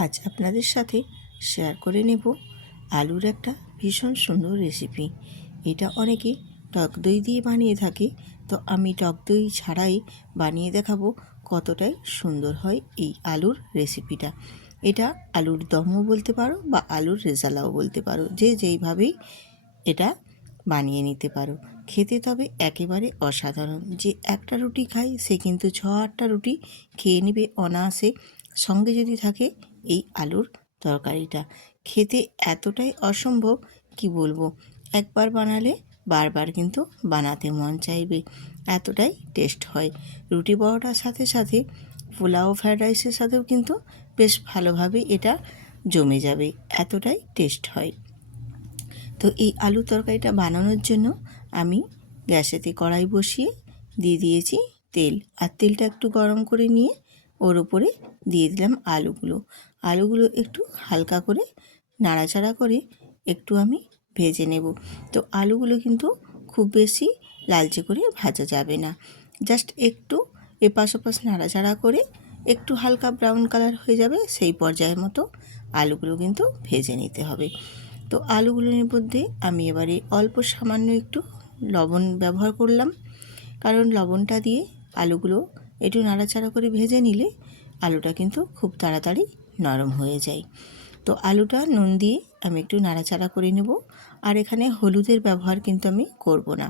আজ আপনাদের সাথে শেয়ার করে নেব আলুর একটা ভীষণ সুন্দর রেসিপি। এটা অনেকে টক দই দিয়ে বানিয়ে থাকে, তো আমি টক দই ছাড়াই বানিয়ে দেখাবো কতটাই সুন্দর হয় এই আলুর রেসিপিটা। এটা আলুর দমও বলতে পারো বা আলুর রেজালাও বলতে পারো, যে যেইভাবেই এটা বানিয়ে নিতে পারো। খেতে তবে একেবারে অসাধারণ। যে একটা রুটি খায় সে কিন্তু 6-8টা রুটি খেয়ে নেবে অনায়াসে। সঙ্গে যদি থাকে এই আলুর তরকারিটা, খেতে এতটাই অসম্ভব কি বলবো। একবার বানালে বারবার কিন্তু বানাতে মন চাইবে, এতটাই টেস্ট হয়। রুটি পরোটার সাথে সাথে পোলাও ফ্রায়েড রাইসের সাথেও কিন্তু বেশ ভালোভাবে এটা জমে যাবে, এতটাই টেস্ট হয়। তো এই আলু তরকারিটা বানানোর জন্য আমি গ্যাসেতে কড়াই বসিয়ে দিয়ে দিয়েছি তেল, আর তেলটা একটু গরম করে নিয়ে ওর উপরে দিয়ে দিলাম আলুগুলো একটু হালকা করে নাড়াচাড়া করে একটু আমি ভেজে নেব। তো আলুগুলো কিন্তু খুব বেশি লালচে করে ভাজা যাবে না, জাস্ট একটু এপাশ ওপাশ নাড়াচাড়া করে একটু হালকা ব্রাউন কালার হয়ে যাবে সেই পর্যায়ের মতো আলুগুলো কিন্তু ভেজে নিতে হবে। তো আলুগুলোর মধ্যে আমি এবারে অল্প সামান্য একটু লবণ ব্যবহার করলাম, কারণ লবণটা দিয়ে আলুগুলো একটু নাড়াচাড়া করে ভেজে নিলে আলুটা কিন্তু খুব তাড়াতাড়ি নরম হয়ে যায়। তো আলুটা নুন দিয়ে আমি একটু নাড়াচাড়া করে নেব। আর এখানে হলুদের ব্যবহার কিন্তু আমি করব না,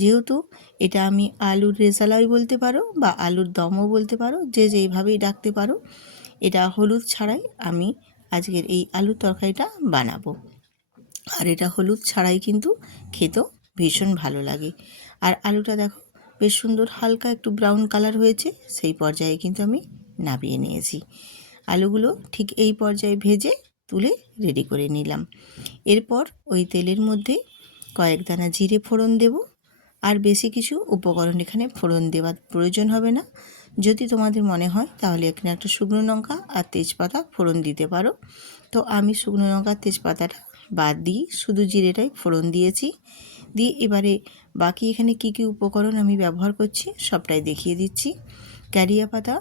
যেহেতু এটা আমি আলুর রেজালাই বলতে পারো বা আলুর দমও বলতে পারো, যে যেইভাবেই ডাকতে পারো। এটা হলুদ ছাড়াই আমি আজকের এই আলুর তরকারিটা বানাবো। আর এটা হলুদ ছাড়াই কিন্তু খেতেও ভীষণ ভালো লাগে। আর আলুটা দেখো বেশ সুন্দর হালকা একটু ব্রাউন কালার হয়েছে, সেই পর্যায়ে কিন্তু আমি নামিয়ে নিয়েছি। আলুগুলো ঠিক এই পর্যায়ে ভেজে তুলে রেডি করে নিলাম। এরপর ওই তেলের মধ্যে কয়েক দানা জিরে ফোড়ন দেব। আর বেশি কিছু উপকরণ এখানে ফোড়ন দেওয়ার প্রয়োজন হবে না। যদি তোমাদের মনে হয় তাহলে এখানে একটা শুকনো লঙ্কা আর তেজপাতা ফোড়ন দিতে পারো। তো আমি শুকনো লঙ্কা তেজপাতাটা বাদ দিয়ে শুধু জিরেটাই ফোড়ন দিয়েছি। দিয়ে এবারে বাকি এখানে কি কি উপকরণ আমি ব্যবহার করছি সবটাই দেখিয়ে দিচ্ছি। কারিয়া পাতা,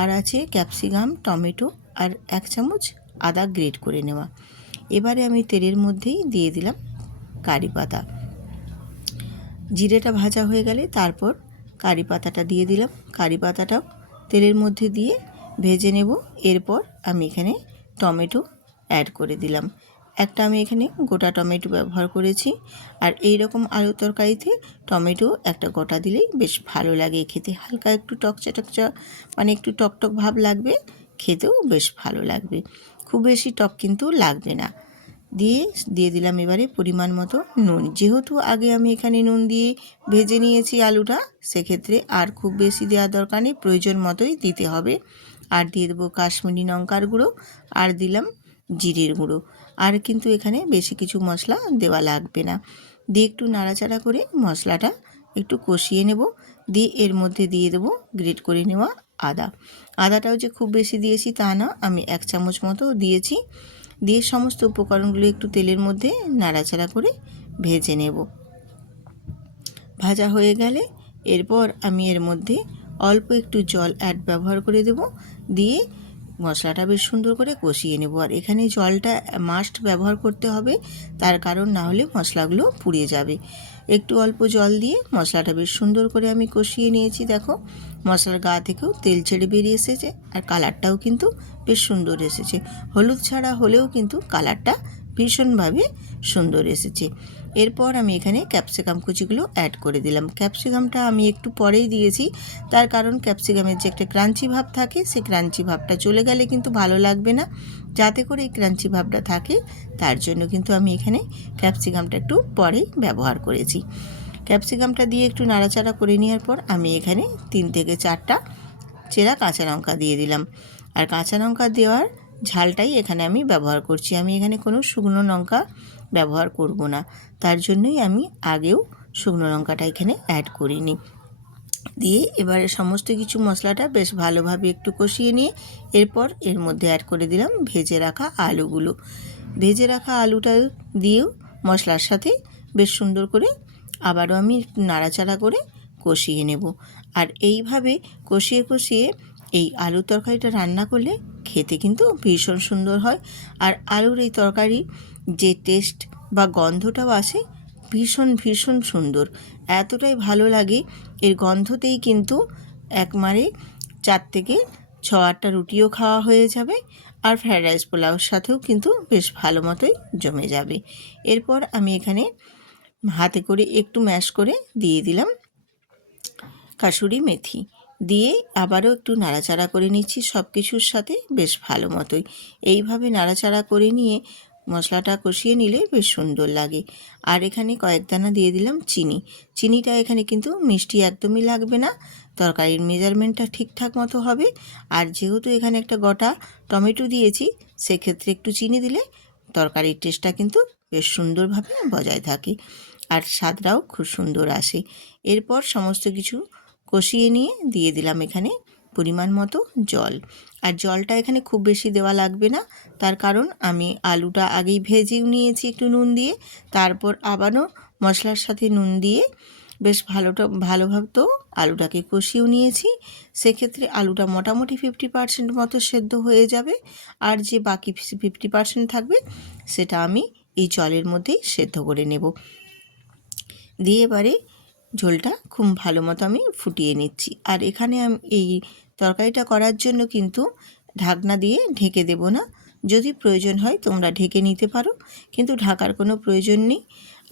আর আছে ক্যাপসিকাম, টমেটো, আর 1 চামচ আদা গ্রেট করে নেওয়া। এবারে আমি তেলের মধ্যেই দিয়ে দিলাম কারি পাতা। জিরেটা ভাজা হয়ে গেলে তারপর কারি পাতাটা দিয়ে দিলাম। কারি পাতাটাও তেলের মধ্যে দিয়ে ভেজে নেব। এরপর আমি এখানে টমেটো অ্যাড করে দিলাম। একটা আমি এখানে গোটা টমেটো ব্যবহার করেছি। আর এই রকম আলু তরকারিতে টমেটো একটা গোটা দিলেই বেশ ভালো লাগে খেতে, হালকা একটু টকচা টকচা মানে একটু টকটক ভাব লাগবে, খেতেও বেশ ভালো লাগবে। খুব বেশি টক কিন্তু লাগবে না। দিয়ে দিলাম এবারে পরিমাণ মতো নুন। যেহেতু আগে আমি এখানে নুন দিয়ে ভেজে নিয়েছি আলুটা, সেক্ষেত্রে আর খুব বেশি দেওয়ার দরকার নেই, প্রয়োজন মতোই দিতে হবে। আর দিয়ে দেবো কাশ্মীরি লঙ্কার গুঁড়ো, আর দিলাম জিরের গুঁড়ো। আর কিন্তু এখানে বেশি কিছু মশলা দেওয়া লাগবে না। দিয়ে একটু নাড়াচাড়া করে মশলাটা একটু কষিয়ে নেব। দিয়ে এর মধ্যে দিয়ে দেবো গ্রেট করে নেওয়া আদাটাও যে খুব বেশি দিয়েছি তা না, আমি 1 চামচ মতো দিয়েছি। দিয়ে সমস্ত উপকরণগুলো একটু তেলের মধ্যে নাড়াচাড়া করে ভেজে নেব। ভাজা হয়ে গেলে এরপর আমি এর মধ্যে অল্প একটু জল ব্যবহার করে দেব। দিয়ে মশলাটা বেশ সুন্দর করে কষিয়ে নেব। আর এখানে জলটা মাস্ট ব্যবহার করতে হবে, তার কারণ না হলে মশলাগুলো পুড়ে যাবে। একটু অল্প জল দিয়ে মশলাটা বেশ সুন্দর করে আমি কষিয়ে নিয়েছি। দেখো মশলার গা থেকেও তেল ছেড়ে বেরিয়ে এসেছে, আর কালারটাও কিন্তু বেশ সুন্দর এসেছে। হলুদ ছাড়া হলেও কিন্তু কালারটা ভীষণভাবে সুন্দর এসেছে। এরপর আমি এখানে ক্যাপসিকাম কুচিগুলো অ্যাড করে দিলাম। ক্যাপসিকামটা আমি একটু পরেই দিয়েছি, তার কারণ ক্যাপসিকামের যে একটা ক্রাঞ্চি ভাব থাকে, সেই ক্রাঞ্চি ভাবটা চলে গেলে কিন্তু ভালো লাগবে না। যাতে করে এই ক্রাঞ্চি ভাবটা থাকে তার জন্য কিন্তু আমি এখানে ক্যাপসিকামটা একটু পরেই ব্যবহার করেছি। ক্যাপসিকামটা দিয়ে একটু নাড়াচাড়া করে নেওয়ার পর আমি এখানে 3 থেকে 4টা চেরা কাঁচা লঙ্কা দিয়ে দিলাম। আর কাঁচা লঙ্কা দেওয়ার ঝালটাই এখানে আমি ব্যবহার করছি, আমি এখানে কোনো শুকনো লঙ্কা ব্যবহার করব না, তার জন্যই আমি আগেও শুকনো লঙ্কাটা এখানে অ্যাড করিনি। দিয়ে এবারে সমস্ত কিছু মশলাটা বেশ ভালোভাবে একটু কষিয়ে নিয়ে এরপর এর মধ্যে অ্যাড করে দিলাম ভেজে রাখা আলুগুলো। ভেজে রাখা আলুটা দিয়েও মশলার সাথে বেশ সুন্দর করে আবারও আমি একটু নাড়াচাড়া করে কষিয়ে নেব। আর এইভাবে কষিয়ে কষিয়ে এই আলুর তরকারিটা রান্না করলে খেতে কিন্তু ভীষণ সুন্দর হয়। আর আলুর এই তরকারি যে টেস্ট বা গন্ধটাও আসে ভীষণ ভীষণ সুন্দর, এতটাই ভালো লাগে। এর গন্ধতেই কিন্তু একবারে 4 থেকে 6-8টা রুটিও খাওয়া হয়ে যাবে, আর ফ্রায়েড রাইস পোলাওর সাথেও কিন্তু বেশ ভালো মতোই জমে যাবে। এরপর আমি এখানে হাতে করে একটু ম্যাশ করে দিয়ে দিলাম কাসুরি মেথি, দিয়ে আবারও একটু নাড়াচাড়া করে নিচ্ছি সব কিছুর সাথে বেশ ভালো মতোই। এইভাবে নাড়াচাড়া করে নিয়ে মশলাটা কষিয়ে নিলে বেশ সুন্দর লাগে। আর এখানে কয়েক দানা দিয়ে দিলাম চিনি। চিনিটা এখানে কিন্তু মিষ্টি একদমই লাগবে না, তরকারির মেজারমেন্টটা ঠিকঠাক মতো হবে। আর যেহেতু এখানে একটা গোটা টমেটো দিয়েছি, সেক্ষেত্রে একটু চিনি দিলে তরকারির টেস্টটা কিন্তু বেশ সুন্দরভাবে বজায় থাকে, আর স্বাদটাও খুব সুন্দর আসে। এরপর সমস্ত কিছু কষিয়ে নিয়ে দিয়ে দিলাম এখানে পরিমাণ মতো জল। আর জলটা এখানে খুব বেশি দেওয়া লাগবে না, তার কারণ আমি আলুটা আগেই ভেজেও নিয়েছি একটু নুন দিয়ে, তারপর আবারও মশলার সাথে নুন দিয়ে বেশ ভালোভাবে তো আলুটাকে কষিয়েও নিয়েছি। সেক্ষেত্রে আলুটা মোটামুটি 50% মতো সেদ্ধ হয়ে যাবে, আর যে বাকি 50% থাকবে সেটা আমি এই জলের মধ্যেই সেদ্ধ করে নেব। দিয়ে এবারে ঝোলটা খুব ভালো মতো আমি ফুটিয়ে নিচ্ছি। আর এখানে আমি এই তরকারিটা করার জন্য কিন্তু ঢাকনা দিয়ে ঢেকে দেব না, যদি প্রয়োজন হয় তোমরা ঢেকে নিতে পারো, কিন্তু ঢাকার কোনো প্রয়োজন নেই।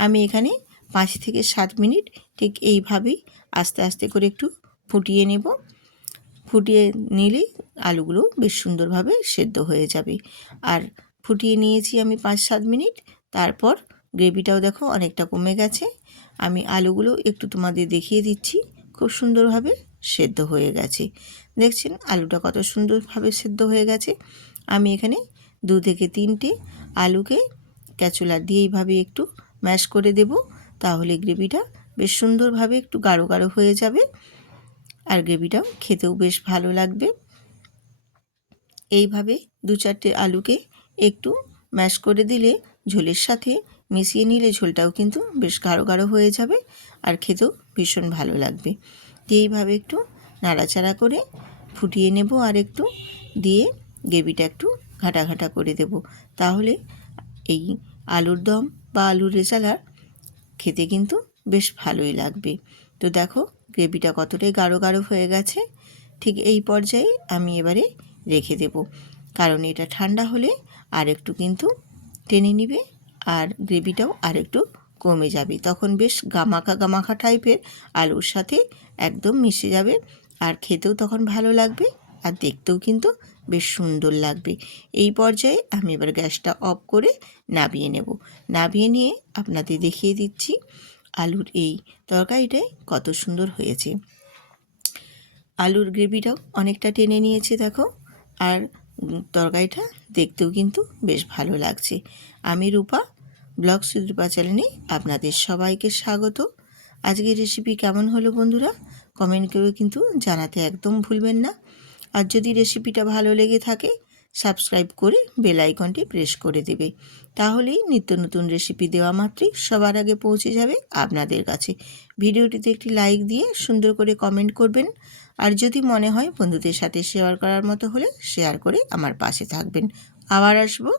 আমি এখানে 5 থেকে 7 মিনিট ঠিক এইভাবেই আস্তে আস্তে করে একটু ফুটিয়ে নেব। ফুটিয়ে নিলেই আলুগুলো বেশ সুন্দরভাবে সেদ্ধ হয়ে যাবে। আর ফুটিয়ে নিয়েছি আমি 5-7 মিনিট, তারপর গ্রেভিটাও দেখো অনেকটা কমে গেছে। আমি আলুগুলো একটু তোমাদের দেখিয়ে দিচ্ছি, খুব সুন্দরভাবে সেদ্ধ হয়ে গেছে। দেখছেন আলুটা কত সুন্দরভাবে সেদ্ধ হয়ে গেছে। আমি এখানে 2 থেকে 3টে আলুকে ক্যাচুলা দিয়ে এইভাবে একটু ম্যাশ করে দেব, তাহলে গ্রেভিটা বেশ সুন্দরভাবে একটু গাঢ় গাঢ় হয়ে যাবে, আর গ্রেভিটাও খেতেও বেশ ভালো লাগবে। এইভাবে 2-4টে আলুকে একটু ম্যাশ করে দিলে ঝোলের সাথে মিশিয়ে নিলে ঝোলটাও কিন্তু বেশ গাঢ় গাঢ় হয়ে যাবে, আর খেতেও ভীষণ ভালো লাগবে। এইভাবে একটু নাড়াচাড়া করে ফুটিয়ে নেব, আর একটু দিয়ে গ্রেভিটা একটু ঘাটা ঘাটা করে দেব, তাহলে এই আলুর দম বা আলুর রেজালা খেতে কিন্তু বেশ ভালোই লাগবে। তো দেখো গ্রেভিটা কতটাই গাঢ় গাঢ় হয়ে গেছে। ঠিক এই পর্যায়ে আমি এবারে রেখে দেব, কারণ এটা ঠান্ডা হলে আর একটু কিন্তু টেনে নিবে, আর গ্রেভিটাও আর একটু কমে যাবে, তখন বেশ গামাখা গামাখা টাইপের আলুর সাথে একদম মিশে যাবে, আর খেতেও তখন ভালো লাগবে, আর দেখতেও কিন্তু বেশ সুন্দর লাগবে। এই পর্যায়ে আমি এবার গ্যাসটা অফ করে নামিয়ে নেব। নামিয়ে নিয়ে আপনাদের দেখিয়ে দিচ্ছি আলুর এই তরকারিটাই কত সুন্দর হয়েছে। আলুর গ্রেভিটাও অনেকটা টেনে নিয়েছে দেখো, আর তরকারিটা দেখতেও কিন্তু বেশ ভালো লাগছে। আমি রূপা, ব্লগস উইথ রূপা চ্যানেলে আপনাদের সবাইকে স্বাগত। আজকের রেসিপি কেমন হলো বন্ধুরা, কমেন্ট করে কিন্তু জানাতে একদম ভুলবেন না। আর যদি রেসিপিটা ভালো লেগে থাকে সাবস্ক্রাইব করে বেল আইকনটি প্রেস করে দেবে, তাহলেই নিত্য নতুন রেসিপি দেওয়া মাত্রই সবার আগে পৌঁছে যাবে আপনাদের কাছে। ভিডিওটিতে একটি লাইক দিয়ে সুন্দর করে কমেন্ট করবেন, আর যদি মনে হয় বন্ধুদের সাথে শেয়ার করার মতো হলে শেয়ার করে আমার পাশে থাকবেন। আবার আসবো